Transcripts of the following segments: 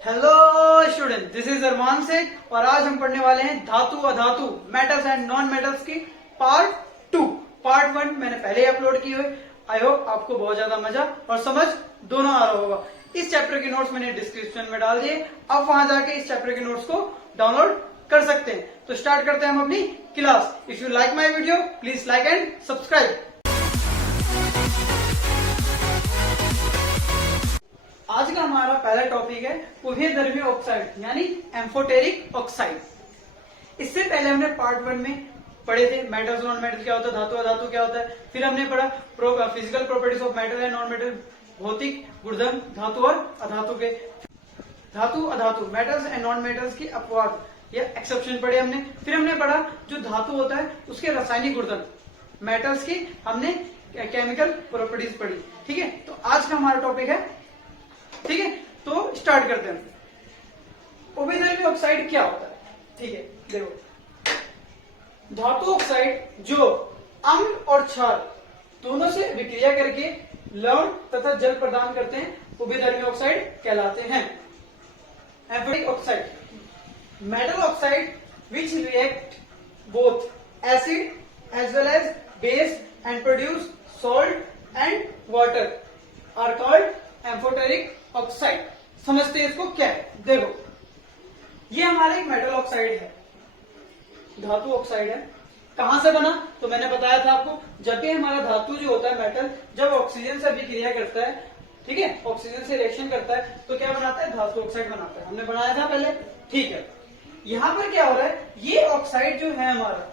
Hello student, this is अरमान शेख और आज हम पढ़ने वाले हैं धातु अधातु मेटल्स एंड नॉन मेटल्स की पार्ट 2। पार्ट 1 मैंने पहले ही अपलोड की हुई। आई होप आपको बहुत ज्यादा मजा और समझ दोनों आ रहा होगा। इस चैप्टर के नोट्स मैंने डिस्क्रिप्शन में डाल दिए, आप वहां जाके इस चैप्टर के नोट्स को डाउनलोड कर सकते हैं। तो स्टार्ट करते हैं हम अपनी class. If you like my video please like and subscribe. आज का हमारा पहला टॉपिक है उभयधर्मी ऑक्साइड यानी एम्फोटेरिक ऑक्साइड। इससे पहले हमने पार्ट 1 में पढ़े थे मेटल्स नॉन मेटल क्या होता है, धातु अधातु क्या होता है। फिर हमने पढ़ा physical properties of metal and non metal, भौतिक गुणधर्म धातु और अधातु के। धातु अधातु मेटल्स एंड नॉन मेटल्स की अपवाद या एक्सेप्शन पढ़े हमने। फिर हमने पढ़ा जो धातु होता है उसके रासायनिक गुणधर्म, मेटल्स की हमने केमिकल प्रॉपर्टीज पढ़ी। ठीक है, तो आज का हमारा टॉपिक है। ठीक है, तो स्टार्ट करते हैं। उभयधर्मी ऑक्साइड क्या होता है? ठीक है, देखो धातु ऑक्साइड जो अम्ल और क्षार दोनों से विक्रिया करके लवण तथा जल प्रदान करते हैं उभयधर्मी ऑक्साइड कहलाते हैं। Amphoteric oxide, metal oxide which react both acid as well as base and produce salt and water are called amphoteric oxide. समझते हैं इसको क्या है। देखो ये हमारा एक मेटल ऑक्साइड है, धातु ऑक्साइड है। कहां से बना? तो मैंने बताया था आपको, जब भी हमारा धातु जो होता है मेटल जब ऑक्सीजन से अभिक्रिया करता है, ठीक है, ऑक्सीजन से रिएक्शन करता है तो क्या बनाता है? धातु ऑक्साइड बनाता है। हमने बनाया था पहले। ठीक है, यहां पर क्या हो रहा है, ये ऑक्साइड जो है हमारा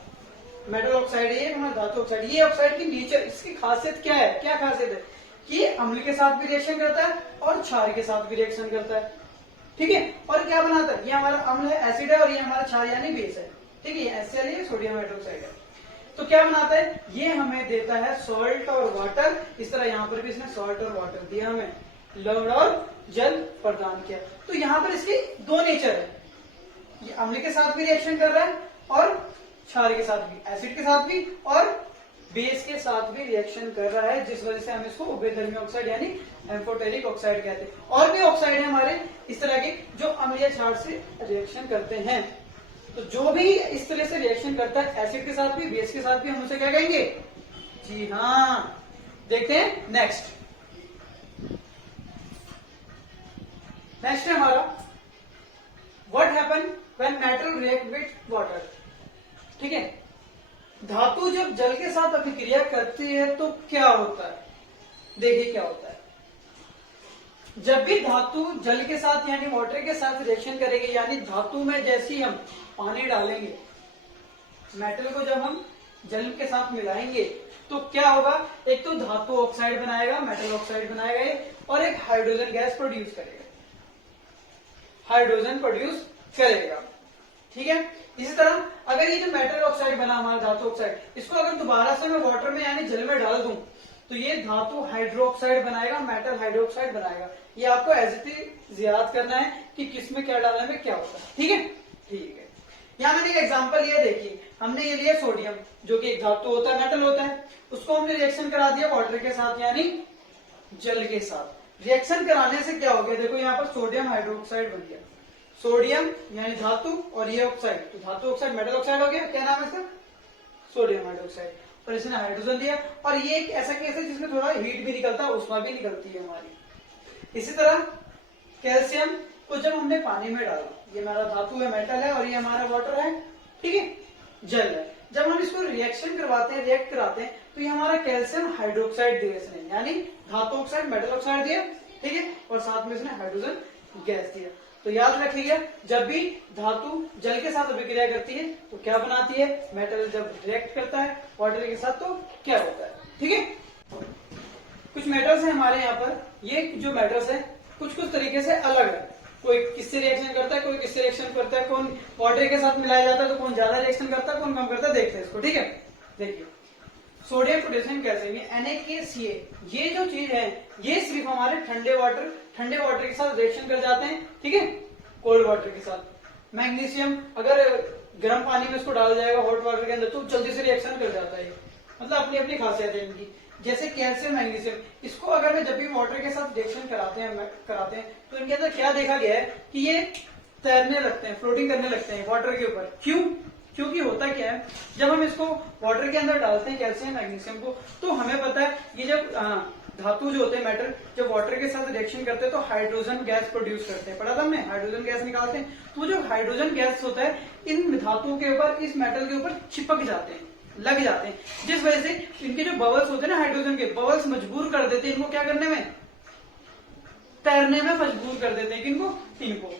मेटल ऑक्साइड है, ये हमारा धातु ऑक्साइड, ये ऑक्साइड की नेचर, इसकी खासियत क्या है? क्या खासियत है कि ये अम्ल के साथ भी रिएक्शन करता है और क्षार के साथ भी रिएक्शन करता है। ठीक है, और क्या बनाता है? ये हमारा अम्ल है, एसिड है, और ये हमारा क्षार यानी बेस है। ठीक है, HCl है, सोडियम हाइड्रोक्साइड है। तो क्या बनाता है? ये हमें देता है सॉल्ट और वाटर। इस तरह यहाँ पर भी इसने सॉल्ट और वाटर दिया, हमें लवण और जल प्रदान किया। तो यहाँ पर इसकी दो नेचर है, ये अम्ल के साथ भी रिएक्शन कर रहा है और क्षार के साथ भी, एसिड के साथ भी और बेस के साथ भी रिएक्शन कर रहा है, जिस वजह से हम इसको उभयधर्मी ऑक्साइड यानी एम्फोटेरिक ऑक्साइड कहते हैं। और भी ऑक्साइड है हमारे इस तरह के जो अम्ल या क्षार से रिएक्शन करते हैं। तो जो भी इस तरह से रिएक्शन करता है एसिड के साथ भी बेस के साथ भी, हम उसे क्या कहेंगे? जी हाँ, देखते हैं नेक्स्ट। नेक्स्ट है हमारा what happen when metal react with water. ठीक है, धातु जब जल के साथ अभिक्रिया करती है तो क्या होता है? देखिए क्या होता है। जब भी धातु जल के साथ यानी वाटर के साथ रिएक्शन करेगी, यानी धातु में जैसी हम पानी डालेंगे, मेटल को जब हम जल के साथ मिलाएंगे तो क्या होगा? एक तो धातु ऑक्साइड बनाएगा, मेटल ऑक्साइड बनाएगा ये, और एक हाइड्रोजन गैस प्रोड्यूस करेगा, हाइड्रोजन प्रोड्यूस करेगा। ठीक है, इसी तरह अगर ये जो मेटल ऑक्साइड बना हमारा धातु ऑक्साइड, इसको अगर दोबारा से मैं वाटर में यानी जल में डाल दूं तो ये धातु हाइड्रोक्साइड बनाएगा, मेटल हाइड्रोक्साइड बनाएगा। ये आपको एज इट इज याद करना है कि किसमें क्या डालने में क्या होता है। ठीक है, ठीक है। यहाँ मैंने एक एग्जांपल लिया, देखिए हमने ये लिया सोडियम जो कि एक धातु होता है, मेटल होता है, उसको हमने रिएक्शन करा दिया वाटर के साथ यानी जल के साथ। रिएक्शन कराने से क्या हो गया? देखो यहाँ पर सोडियम हाइड्रोक्साइड बन गया, सोडियम यानी धातु और ये ऑक्साइड, तो धातु ऑक्साइड मेटल ऑक्साइड हो गया। क्या नाम है इसका? Sodium hydroxide. और इसने हाइड्रोजन दिया, और ये एक ऐसा केस है जिसमें थोड़ा हीट भी निकलता है, उष्मा भी निकलती है हमारी। इसी तरह कैल्शियम को जब हमने पानी में डाला, ये हमारा धातु है, मेटल है, और ये हमारा वाटर है, ठीक है, जल है। जब हम इसको रिएक्शन करवाते हैं, रिएक्ट कराते हैं, तो ये हमारा कैल्शियम हाइड्रोक्साइड दिया इसने, यानी धातु ऑक्साइड मेटल ऑक्साइड दिया, ठीक है, और साथ में इसने हाइड्रोजन गैस दिया। तो याद रखिएगा, जब भी धातु जल के साथ अभिक्रिया करती है तो क्या बनाती है? मेटल जब रिएक्ट करता है वाटर के साथ तो क्या होता है? ठीक है, कुछ मेटल्स हैं हमारे यहाँ पर, ये जो मेटल्स है कुछ तरीके से अलग है। कोई किससे रिएक्शन करता है, कोई किससे रिएक्शन करता है, कौन वाटर के साथ मिलाया जाता है तो कौन ज्यादा रिएक्शन करता है, कौन कम करता है, देखते हैं इसको। ठीक है, देखिए सोडियम पोटेशियम कैल्शियम NaKCl, ये जो चीज है ये सिर्फ हमारे ठंडे वाटर के साथ रिएक्शन कर जाते हैं। ठीक है, कोल्ड वाटर के साथ। मैग्नीशियम अगर गर्म पानी में इसको डाल जाएगा हॉट वाटर के अंदर तो जल्दी से रिएक्शन कर जाता है, मतलब अपनी अपनी खासियत है इनकी। जैसे कैल्शियम मैग्नीशियम, इसको अगर मैं जब भी वाटर के साथ रिएक्शन कराते हैं तो इनके अंदर क्या देखा गया है कि ये तैरने लगते हैं, फ्लोटिंग करने लगते हैं वाटर के ऊपर। क्यों? क्योंकि होता क्या है, जब हम इसको वाटर के अंदर डालते हैं कैल्शियम मैग्नीशियम को, तो हमें पता है ये जब धातु जो होते हैं मेटल जब वाटर के साथ रिएक्शन करते हैं तो हाइड्रोजन गैस प्रोड्यूस करते हैं। पढ़ा था हमने, हाइड्रोजन गैस निकालते हैं। तो जो हाइड्रोजन गैस होता है इन धातुओं के ऊपर, इस मेटल के ऊपर चिपक जाते हैं, लग जाते हैं, जिस वजह से इनके जो बबल्स होते हैं ना हाइड्रोजन के, बबल्स मजबूर कर देते हैं इनको क्या करने में, तैरने में मजबूर कर देते हैं। किनको? इनको।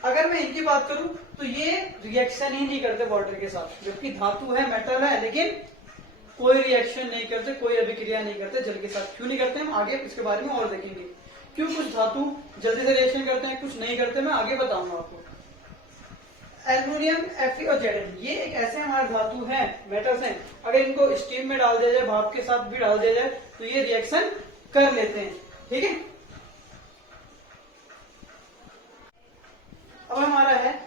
अगर मैं इनकी बात करूं तो ये रिएक्शन ही नहीं करते वाटर के साथ, जबकि धातु है, मेटल है, लेकिन कोई रिएक्शन नहीं करते, कोई अभिक्रिया नहीं करते जल के साथ। क्यों नहीं करते हम आगे इसके बारे में और देखेंगे। क्यों कुछ धातु जल्दी से रिएक्शन करते हैं, कुछ नहीं करते, मैं आगे बताऊंगा आपको। एल्यूमिनियम, Fe और Zn, ये एक ऐसे हमारे धातु हैं, मेटल्स हैं, अगर इनको स्टीम में डाल दिया जाए, भाप के साथ भी डाल दिया जाए तो ये रिएक्शन कर लेते हैं। ठीक है। अब हमारा है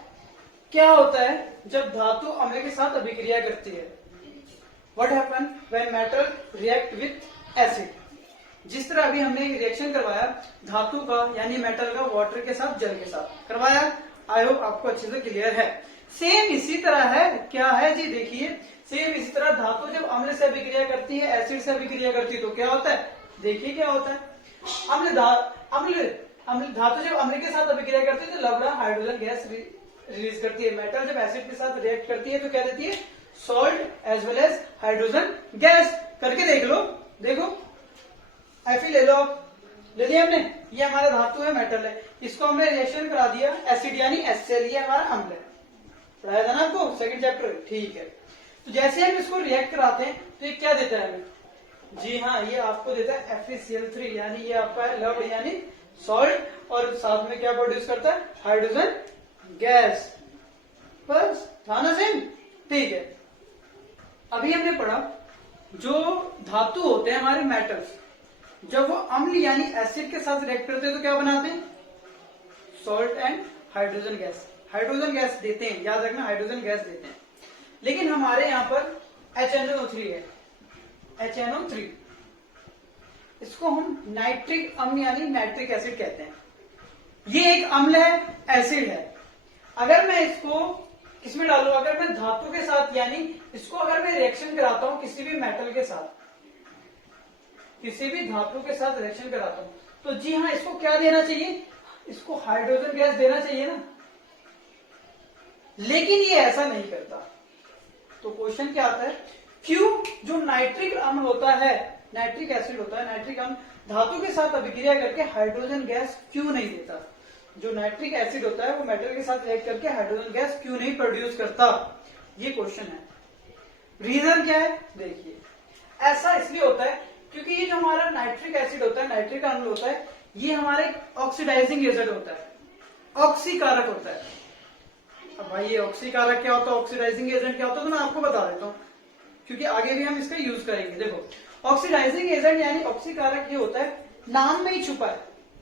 क्या होता है जब धातु अम्ल के साथ अभिक्रिया करती है। What happen when metal react with acid? जिस तरह अभी हमने रिएक्शन करवाया धातु का यानी मेटल का वाटर के साथ, जल के साथ करवाया, आई होप आपको अच्छे से क्लियर है। सेम इसी तरह है, क्या है जी, देखिए सेम इसी तरह धातु जब अम्ल से अभिक्रिया करती है, एसिड से अभिक्रिया करती है तो क्या होता है, देखिए क्या होता है। धातु जब अम्ल के साथ अभिक्रिया करती है तो लवड़ा हाइड्रोजन गैस रिलीज करती है। मेटल जब एसिड के साथ रिएक्ट करती है तो क्या देती है, salt as well as hydrogen gas. करके देख लो, देखो Fe ले लो, ले लिया हमने, ये हमारा धातु है, मेटल है, इसको हमने रिएक्शन करा दिया एसिड यानी HCl, ये हमारा अम्ल है। पढ़ाया था ना आपको सेकंड चैप्टर, ठीक है। तो जैसे हम इसको रिएक्ट कराते हैं तो ये क्या देता है हमें, जी हाँ, ये आपको देता है FeCl3 यानी ये आपका है लवण यानी सॉल्ट, और साथ में क्या प्रोड्यूस करता है, हाइड्रोजन गैस। बस था ना सेम, ठीक है। अभी हमने पढ़ा जो धातु होते हैं हमारे मेटल्स, जब वो अम्ल यानी एसिड के साथ रिएक्ट करते हैं तो क्या बनाते हैं, salt and hydrogen gas. Hydrogen gas देते हैं, याद रखना हाइड्रोजन गैस देते हैं। लेकिन हमारे यहां पर HNO3 है, HNO3, इसको हम नाइट्रिक अम्ल यानी नाइट्रिक एसिड कहते हैं। ये एक अम्ल है, एसिड है। अगर मैं इसको किसमें डालू, अगर मैं धातु के साथ यानी इसको अगर मैं रिएक्शन कराता हूं किसी भी मेटल के साथ, किसी भी धातु के साथ रिएक्शन कराता हूं तो जी हाँ, इसको क्या देना चाहिए, इसको हाइड्रोजन गैस देना चाहिए ना, लेकिन ये ऐसा नहीं करता। तो क्वेश्चन क्या आता है, क्यों जो नाइट्रिक अम्ल होता है, नाइट्रिक एसिड होता है, नाइट्रिक अम्ल धातु के साथ अभिक्रिया करके हाइड्रोजन गैस क्यों नहीं देता। जो नाइट्रिक एसिड होता है वो मेटल के साथ रिएक्ट करके हाइड्रोजन गैस क्यों नहीं प्रोड्यूस करता, ये क्वेश्चन है। रीजन क्या है, देखिए ऐसा इसलिए होता है क्योंकि ये जो हमारा नाइट्रिक एसिड होता है, नाइट्रिक अम्ल होता है, ये हमारे ऑक्सीडाइजिंग एजेंट होता है, ऑक्सीकारक होता है। अब भाई ये ऑक्सीकारक क्या होता है, ऑक्सीडाइजिंग एजेंट क्या होता है, तो मैं आपको बता देता हूँ क्योंकि आगे भी हम इसका यूज करेंगे। देखो ऑक्सीडाइजिंग एजेंट यानी ऑक्सीकारक ये होता है, नाम में ही छुपा है,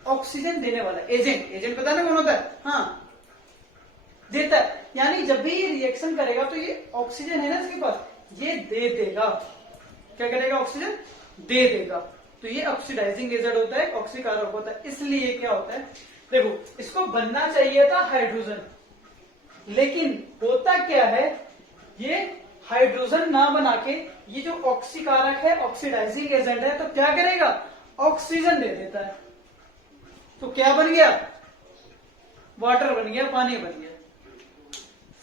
ऑक्सीजन देने वाला एजेंट। एजेंट पता ना कौन होता है, हाँ देता है, यानी जब भी ये रिएक्शन करेगा तो ये ऑक्सीजन है ना इसके पास, ये दे देगा। क्या करेगा, ऑक्सीजन दे देगा। तो ये ऑक्सीडाइजिंग एजेंट होता है, ऑक्सीकारक होता है। इसलिए क्या होता है, देखो इसको बनना चाहिए था हाइड्रोजन, लेकिन होता क्या है, ये हाइड्रोजन ना बना के ये जो ऑक्सीकारक है, ऑक्सीडाइजिंग एजेंट है, तो क्या करेगा, ऑक्सीजन दे देता है। तो क्या बन गया, वाटर बन गया, पानी बन गया।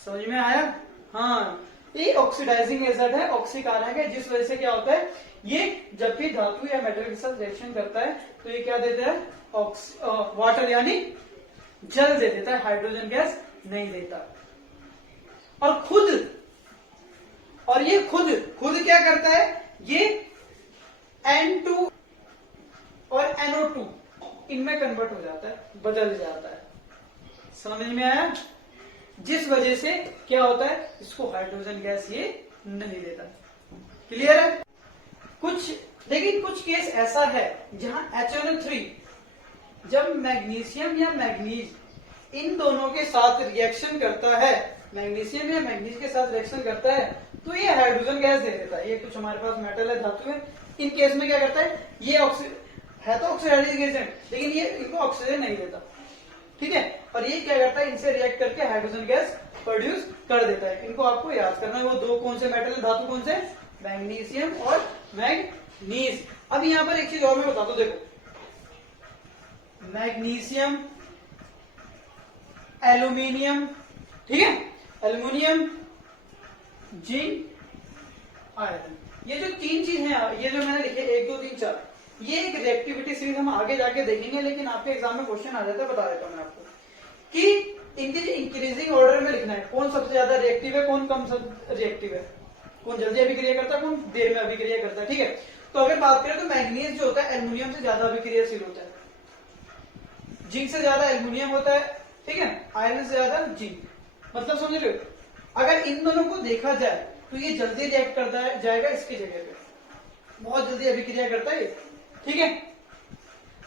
समझ में आया, हाँ ये ऑक्सीडाइजिंग एजेंट है, ऑक्सीकारक है, जिस वजह से क्या होता है, ये जब भी धातु या मेटल के साथ रिएक्शन करता है तो ये क्या देता है, वाटर यानी जल दे देता है, हाइड्रोजन गैस नहीं देता। और ये खुद क्या करता है, ये N2 और NO2 इनमें कन्वर्ट हो जाता है, बदल जाता है। समझ में आया, जिस वजह से क्या होता है, इसको हाइड्रोजन गैस ये नहीं देता। क्लियर है। लेकिन कुछ केस ऐसा है जहां HNO3 जब मैग्नीशियम या मैग्नीज इन दोनों के साथ रिएक्शन करता है, मैग्नीशियम या मैग्नीज के साथ रिएक्शन करता है तो ये हाइड्रोजन गैस दे देता है। ये कुछ हमारे पास मेटल है, धातु है, इन केस में क्या करता है, ये है तो ऑक्सीडाइज्ड एजेंट, लेकिन ये इनको ऑक्सीजन नहीं देता, ठीक है। और ये क्या करता है, इनसे रिएक्ट करके हाइड्रोजन गैस प्रोड्यूस कर देता है। इनको आपको याद करना है, वो दो कौन से मेटल, धातु कौन से, मैग्नीशियम और मैग्नीज। अब यहां पर एक चीज और मैं बता दूं, देखो मैग्नीशियम, एल्यूमिनियम, ठीक है, एल्यूमिनियम, जिंक, आयरन, ये जो तीन चीज है, ये जो मैंने लिखे 1 2 3 4, ये एक रिएक्टिविटी सीरीज हम आगे जाके देखेंगे, लेकिन आपके एग्जाम में क्वेश्चन आ जाता है, बता देता हूं मैं आपको कि इनके जो इंक्रीजिंग ऑर्डर में लिखना है, कौन सबसे ज्यादा रिएक्टिव है, कौन कम रिएक्टिव है, कौन जल्दी अभिक्रिया करता है, कौन देर में अभिक्रिया करता है, ठीक है। तो अगर बात करें तो मैग्नीज जो होता है एल्यूमिनियम से ज्यादा अभिक्रियाशील होता है, जिंक से ज्यादा एल्यूमिनियम होता है, ठीक है, आयरन से ज्यादा जिंक। मतलब समझ रहे हो, अगर इन दोनों को देखा जाए तो ये जल्दी रिएक्ट करता है जाएगा इसकी जगह पे, बहुत जल्दी अभिक्रिया करता है, ठीक है।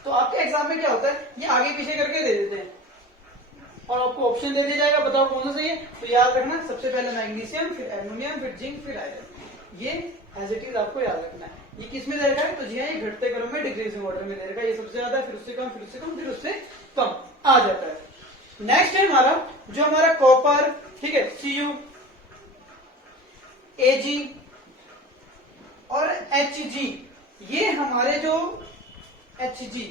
तो आपके एग्जाम में क्या होता है, ये आगे पीछे करके दे देते हैं और आपको ऑप्शन दे दिया जाएगा, बताओ कौन सा सही है। तो याद रखना, सबसे पहले मैग्नीशियम, फिर एल्यूमिनियम, फिर जिंक, फिर आयरन, ये एज इट इज आपको याद रखना है। ये किस में दे रखा है, तो जी हाँ, ये घटते क्रम में डिक्रीजिंग ऑर्डर में दे रखा है, ये सबसे ज्यादा, फिर उससे कम, फिर उससे कम, फिर उससे कम आ जाता है। नेक्स्ट है हमारा जो हमारा कॉपर, ठीक है, Cu, Ag और Hg, ये हमारे जो Hg,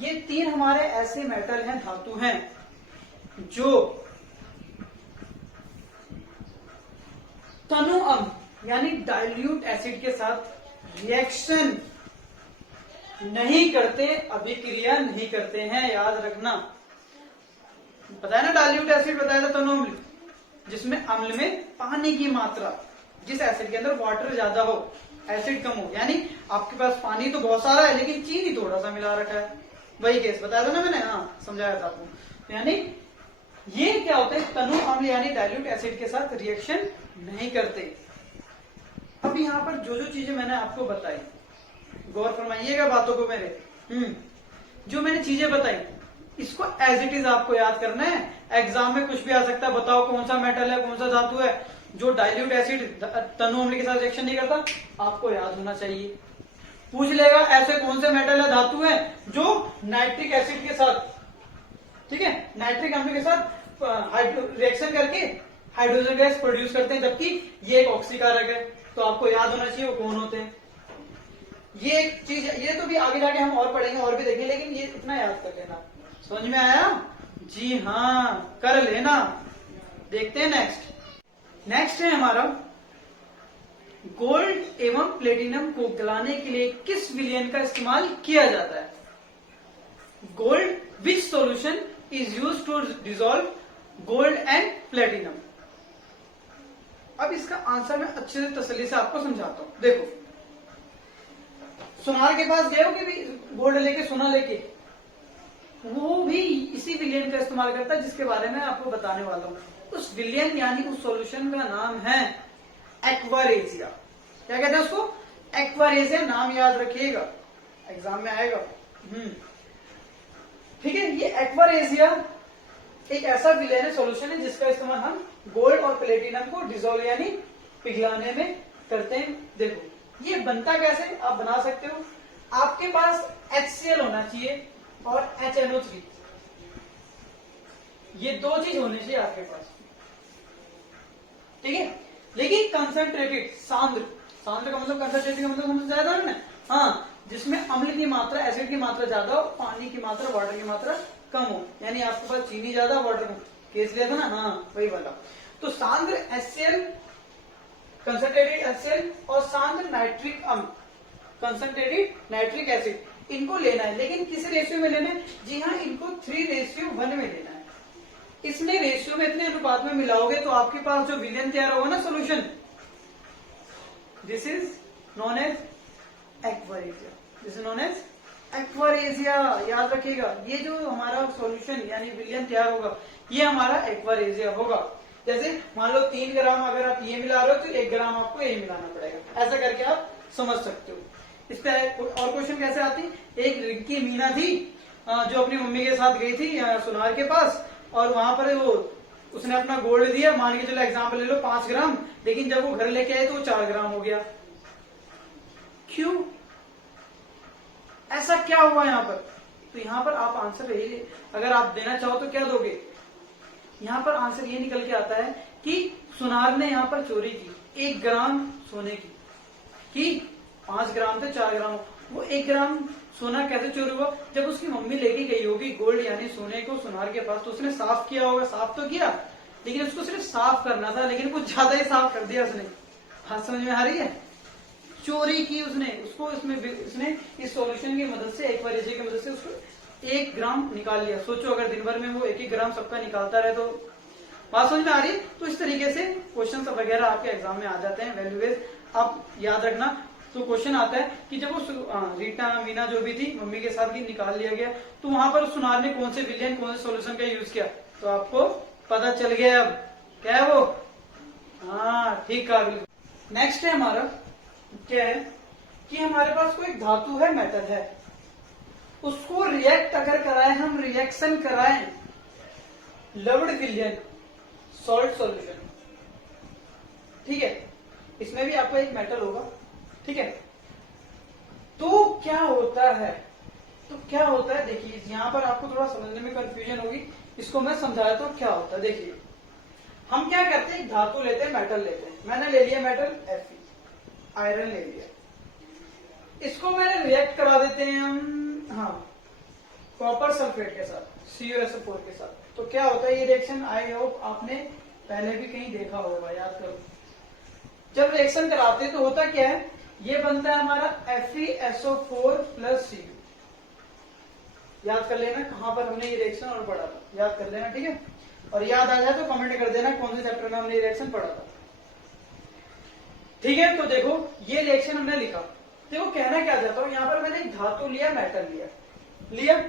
ये तीन हमारे ऐसे मेटल हैं, धातु हैं, जो तनु अम्ल यानी डाइल्यूट एसिड के साथ रिएक्शन नहीं करते, अभिक्रिया नहीं करते हैं, याद रखना। बताया ना, डाइल्यूट एसिड बताया था तनु अम्ल, जिसमें अम्ल में पानी की मात्रा, जिस एसिड के अंदर वाटर ज्यादा हो, एसिड कम हो, यानी आपके पास पानी तो बहुत सारा है लेकिन चीनी थोड़ा सा मिला रखा है, वही केस बताया था ना मैंने, हाँ समझाया था आपको। तो यानी ये क्या होता है, तनु अम्ल यानी डाइल्यूट एसिड के साथ रिएक्शन नहीं करते। अब यहाँ पर जो जो चीजें मैंने आपको बताई, गौर फरमाइएगा बातों को मेरे, जो मैंने चीजें बताई इसको एज इट इज आपको याद करना है। एग्जाम में कुछ भी आ सकता है, बताओ कौन सा मेटल है, कौन सा धातु है जो डाइल्यूट एसिड तनु अम्ल के साथ रिएक्शन नहीं करता, आपको याद होना चाहिए। पूछ लेगा ऐसे कौन से मेटल है, धातु है जो नाइट्रिक एसिड के साथ, ठीक है, नाइट्रिक अम्ल के साथ रिएक्शन करके हाइड्रोजन गैस प्रोड्यूस करते हैं, जबकि ये एक ऑक्सीकारक है, तो आपको याद होना चाहिए वो कौन होते हैं। ये एक चीज, ये तो भी आगे जाके हम और पढ़ेंगे और भी देखेंगे, लेकिन ये इतना याद कर लेना। समझ में आया? जी हाँ, कर लेना। देखते हैं नेक्स्ट है हमारा, गोल्ड एवं प्लेटिनम को गलाने के लिए किस विलयन का इस्तेमाल किया जाता है? Gold, which solution is used to dissolve gold and platinum? अब इसका आंसर मैं अच्छे से तसल्ली से आपको समझाता हूं। देखो, सुनार के पास गए हो कि भी गोल्ड लेके, सोना लेके, वो भी इसी विलयन का इस्तेमाल करता है जिसके बारे में आपको बताने वाला हूं। उस विलयन यानी उस सॉल्यूशन का नाम है एक्वारेजिया। क्या कहते हैं उसको? एक्वारेजिया, नाम याद रखिएगा, एग्जाम में आएगा। ठीक है, ये एक्वारेजिया एक ऐसा विलयन है, सॉल्यूशन है जिसका इस्तेमाल हम गोल्ड और प्लेटिनम को डिसॉल्व यानी पिघलाने में करते हैं। देखो ये बनता कैसे, आप बना सकते हो। आपके पास HCl होना चाहिए और HNO3, ये दो चीज होनी चाहिए आपके पास, ठीक है। लेकिन कंसंट्रेटेड, सांद्र का मतलब कंसंट्रेटेड का मतलब समझ ज्यादा है ना, हाँ, जिसमें अम्ल की मात्रा, एसिड की मात्रा ज्यादा हो, पानी की मात्रा, वाटर की मात्रा कम हो, यानी आपके पास चीनी ज्यादा, वाटर कम, केस लिया था ना, हाँ वही वाला। तो सांद्र HCl, कंसंट्रेटेड HCl और सांद्र नाइट्रिक अम्ल, कंसंट्रेटेड नाइट्रिक एसिड, इनको लेना है। लेकिन किस रेशियो में लेना है? जी हाँ, इनको 3:1 में लेना है। इसमें रेशियो में इतने अनुपात में मिलाओगे तो आपके पास जो विलयन तैयार होगा ना, solution, this is known as aqua regia, this is known as aqua regia. याद रखिएगा, ये जो हमारा सॉल्यूशन यानी विलयन तैयार होगा, ये हमारा एक्वारेजिया होगा। जैसे मान लो 3 ग्राम अगर आप ये मिला रहे हो तो 1 ग्राम आपको ये मिलाना पड़ेगा, ऐसा करके आप समझ सकते हो। इस पर और क्वेश्चन कैसे आती, एक रिंकी मीना थी जो अपनी मम्मी के साथ गई थी सुनार के पास, और वहां पर वो उसने अपना गोल्ड दिया, मान के चलो एग्जाम्पल ले लो 5 ग्राम, लेकिन जब वो घर लेके आए तो वो 4 ग्राम हो गया। क्यों? ऐसा क्या हुआ यहाँ पर? तो यहाँ पर आप आंसर यही, अगर आप देना चाहो तो क्या दोगे? यहाँ पर आंसर ये निकल के आता है कि सुनार ने यहाँ पर चोरी की 1 ग्राम सोने की 5 ग्राम थे 4 ग्राम, वो 1 ग्राम सोना कैसे चोरी हुआ? जब उसकी मम्मी लेके गई होगी गोल्ड यानी सोने को सुनार के पास, तो उसने साफ किया होगा, साफ तो किया, लेकिन उसको सिर्फ साफ करना था, लेकिन कुछ ज्यादा ही साफ कर दिया उसने। बात समझ में आ रही है? चोरी की उसने, उसको इसने इस सॉल्यूशन की मदद से, एक बार की मदद से उसको 1 ग्राम निकाल लिया। सोचो अगर दिन भर में वो 1-1 ग्राम सबका निकालता रहे तो। बात समझ में आ रही है? तो इस तरीके से क्वेश्चन वगैरह आपके एग्जाम में आ जाते हैं वैल्यू बेस्ड। आप याद रखना, तो क्वेश्चन आता है कि जब वो रीटा मीना जो भी थी मम्मी के साथ निकाल लिया गया, तो वहां पर सुनार ने कौन से विलियन कौन से सॉल्यूशन का यूज किया? तो आपको पता चल गया अब क्या है वो। हाँ ठीक है। नेक्स्ट है हमारा क्या है कि हमारे पास कोई धातु है, मेटल है, उसको रिएक्ट अगर कराएं, हम रिएक्शन कराएं लव्ड विलियन सॉल्ट सॉल्यूशन, ठीक है, इसमें भी आपको एक मेटल होगा, ठीक है, तो क्या होता है? तो क्या होता है देखिए, यहां पर आपको थोड़ा समझने में कंफ्यूजन होगी, इसको मैं समझाया तो क्या होता है। देखिए हम क्या करते हैं, धातु लेते हैं, मेटल लेते हैं, मैंने ले लिया मेटल Fe, आयरन ले लिया, इसको मैंने रिएक्ट करा देते हैं हम, हाँ, कॉपर सल्फेट के साथ, CuSO4 के साथ। तो क्या होता है ये रिएक्शन? आई होप आपने पहले भी कहीं देखा होगा, याद करो। जब रिएक्शन कराते हैं तो होता क्या है, ये बनता है हमारा FeSO4 + Cu। याद कर लेना कहां पर हमने ये रिएक्शन और पढ़ा था, याद कर लेना, ठीक है। और याद आ जाए तो कमेंट कर देना कौन से चैप्टर में हमने ये रिएक्शन पढ़ा था, ठीक है। तो देखो ये रिएक्शन हमने लिखा, देखो कहना क्या चाहता हूं, यहां पर मैंने एक धातु लिया, मेटल लिया,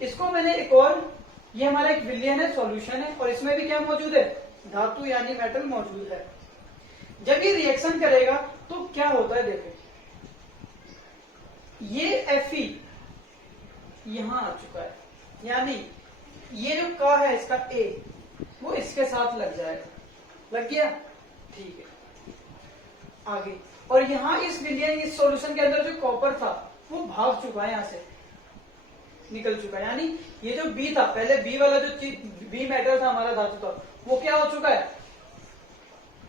इसको मैंने एक और, ये हमारा एक विलियन है, सॉल्यूशन है, और इसमें भी क्या मौजूद है? धातु यानी मेटल मौजूद है। जब ये रिएक्शन करेगा तो क्या होता है, देखो ये Fe यहां आ चुका है, यानी ये जो का है इसका A, वो इसके साथ लग जाएगा, लग गया, ठीक है, आगे। और यहां इस विलियन, इस सॉल्यूशन के अंदर जो कॉपर था वो भाग चुका है, यहां से निकल चुका है, यानी ये जो B था, पहले B वाला जो B मेटल था हमारा धातु था, वो क्या हो चुका है?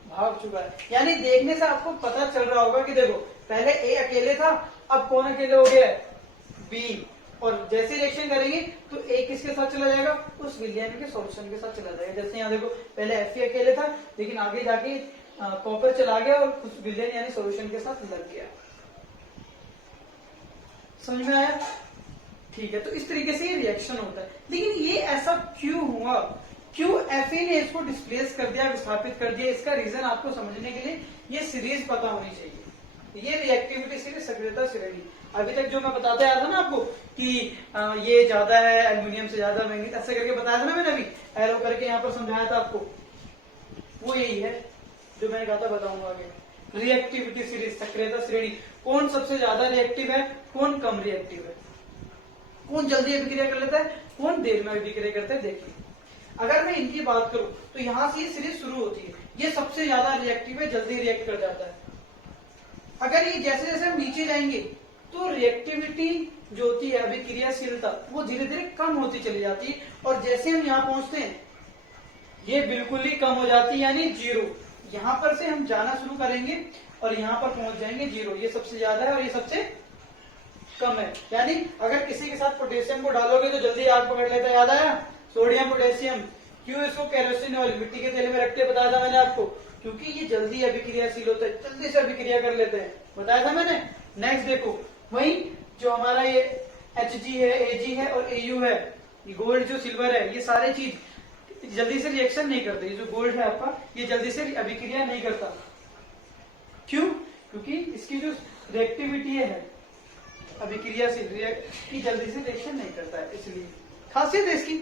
भाग चुका है। यानी देखने से आपको पता चल रहा होगा कि देखो पहले A अकेले था, अब कौन अकेले हो गया है? B। और जैसे रिएक्शन करेंगे तो A किसके साथ चला जाएगा? उस विलियन के सॉल्यूशन के साथ चला जाएगा। जैसे यहाँ देखो पहले Fe अकेले था, लेकिन आगे जाके कॉपर चला गया और उस विलियन यानी सॉल्यूशन के साथ लग गया। समझ में आया? ठीक है, तो इस तरीके से ये रिएक्शन होता है। लेकिन ये ऐसा क्यों हुआ, क्यों Fe ने इसको डिस्प्लेस कर दिया, विस्थापित कर दिया, इसका रीजन आपको समझने के लिए ये सीरीज पता होनी चाहिए। ये रिएक्टिविटी सीरीज, सक्रियता श्रेणी, अभी तक जो मैं बताते आया था ना आपको कि ये ज्यादा है एल्यूमिनियम से ज्यादा मैंगनीज, ऐसे करके बताया था ना मैंने, अभी एरो करके यहाँ पर समझाया था आपको, वो यही है जो मैंने कहा था बताऊंगा आगे। रिएक्टिविटी सीरीज, सक्रियता श्रेणी, कौन सबसे ज्यादा रिएक्टिव है, कौन कम रिएक्टिव है, कौन जल्दी अभिक्रिया कर लेता है, कौन देर में अभिक्रिया करता है। देखिए अगर मैं इनकी बात करूं तो यहां से ये सीरीज शुरू होती है, ये सबसे ज्यादा रिएक्टिव है, जल्दी रिएक्ट कर जाता है। अगर ये जैसे जैसे हम नीचे जाएंगे तो रिएक्टिविटी जो होती है, अभिक्रियाशीलता, वो धीरे धीरे कम होती चली जाती है, और जैसे हम यहाँ पहुंचते हैं ये बिल्कुल ही कम हो जाती है, यानी 0। यहां पर से हम जाना शुरू करेंगे और यहाँ पर पहुंच जाएंगे 0। ये सबसे ज्यादा है और ये सबसे कम है। यानी अगर किसी के साथ पोटेशियम को डालोगे तो जल्दी आग पकड़ लेता है, याद आया? सोडियम पोटेशियम, क्यों इसको केरोसिन ऑयल मिट्टी के तेल में रख के बताया था मैंने आपको, क्योंकि ये जल्दी अभिक्रियाशील होता है, जल्दी से अभिक्रिया कर लेते हैं, बताया था मैंने। नेक्स्ट देखो, वही जो हमारा ये Hg है, Ag है और Au है, ये गोल्ड जो सिल्वर है, ये सारे चीज जल्दी से रिएक्शन नहीं करते। ये जो गोल्ड है आपका, ये जल्दी से अभिक्रिया नहीं करता, क्यों? क्योंकि इसकी जो रिएक्टिविटी है, अभिक्रियाशील, ये जल्दी से रिएक्शन नहीं करता है, इसलिए खासियत है इसकी।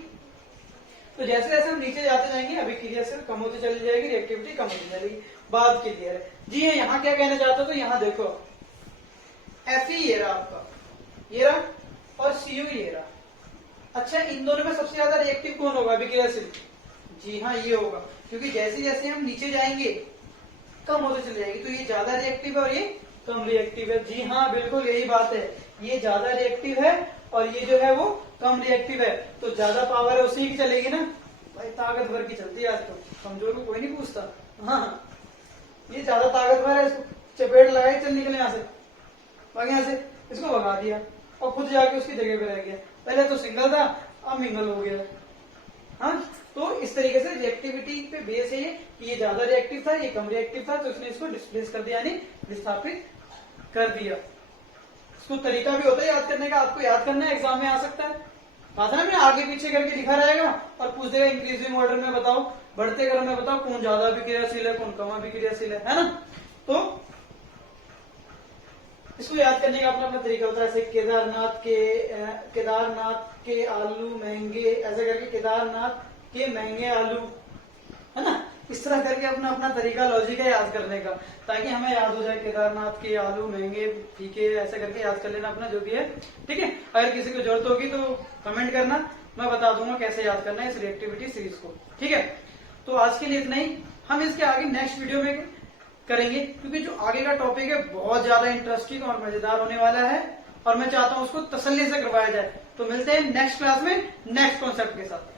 तो जैसे जैसे हम नीचे जाते जाएंगे अभिक्रियाशील कम होती चली जाएगी, रिएक्टिविटी कम होती जाएगी। बात क्लियर है जी? है यहाँ क्या कहना चाहते हो, तो यहाँ देखो Fe ये रहा आपका, ये रहा, और Cu ये रहा। अच्छा, इन दोनों में सबसे ज्यादा रिएक्टिव कौन होगा, अभिक्रियाशील? जी हाँ, ये होगा, क्योंकि जैसे जैसे हम नीचे जाएंगे कम होते चले जाएगी, तो ये ज्यादा रिएक्टिव है और ये कम रिएक्टिव है। जी हाँ, बिल्कुल यही बात है, ये ज्यादा रिएक्टिव है और ये जो है वो कम रिएक्टिव है, तो ज्यादा पावर है उसी की चलेगी ना भाई, ताकतवर की चलती है आज तो, कमजोर को कोई नहीं पूछता। हाँ, ये ज्यादा ताकतवर है, इसको चपेट लगाई, चल निकले यहाँ से, भाग यहाँ से, इसको भगा दिया और खुद जाके उसकी जगह पे रह गया। पहले तो सिंगल था, अब मिंगल हो गया। हाँ, तो इस तरीके से रिएक्टिविटी पे बेस है कि ये ज्यादा रिएक्टिव था, ये कम रिएक्टिव था, तो इसने इसको डिस्प्लेस कर दिया, यानी विस्थापित कर दिया। इसको तरीका भी होता है याद करने का, आपको याद करना है, एग्जाम में आ सकता है। कहा था ना मैं, आगे पीछे करके दिखा रहेगा और पूछ देगा इंक्रीजिंग ऑर्डर में बताओ, बढ़ते क्रम में बताओ कौन ज्यादा अभिक्रियाशील है, कौन कम अभिक्रियाशील है ना। तो इसको याद करने का अपना अपना तरीका होता है। ऐसे केदारनाथ के आलू महंगे, ऐसे करके केदारनाथ के महंगे आलू, है ना, इस तरह करके अपना अपना तरीका लॉजिक है याद करने का, ताकि हमें याद हो जाए केदारनाथ के आलू महंगे फीके, ऐसे करके याद कर लेना अपना जो भी है। ठीक है, अगर किसी को जरूरत होगी तो कमेंट करना, मैं बता दूंगा कैसे याद करना है इस रिएक्टिविटी सीरीज को। ठीक है, तो आज के लिए इतना ही, हम इसके आगे नेक्स्ट वीडियो में करेंगे, क्योंकि जो आगे का टॉपिक है बहुत ज्यादा इंटरेस्टिंग और मजेदार होने वाला है, और मैं चाहता हूं उसको तसल्ली से करवाया जाए। तो मिलते हैं नेक्स्ट क्लास में नेक्स्ट कॉन्सेप्ट के साथ।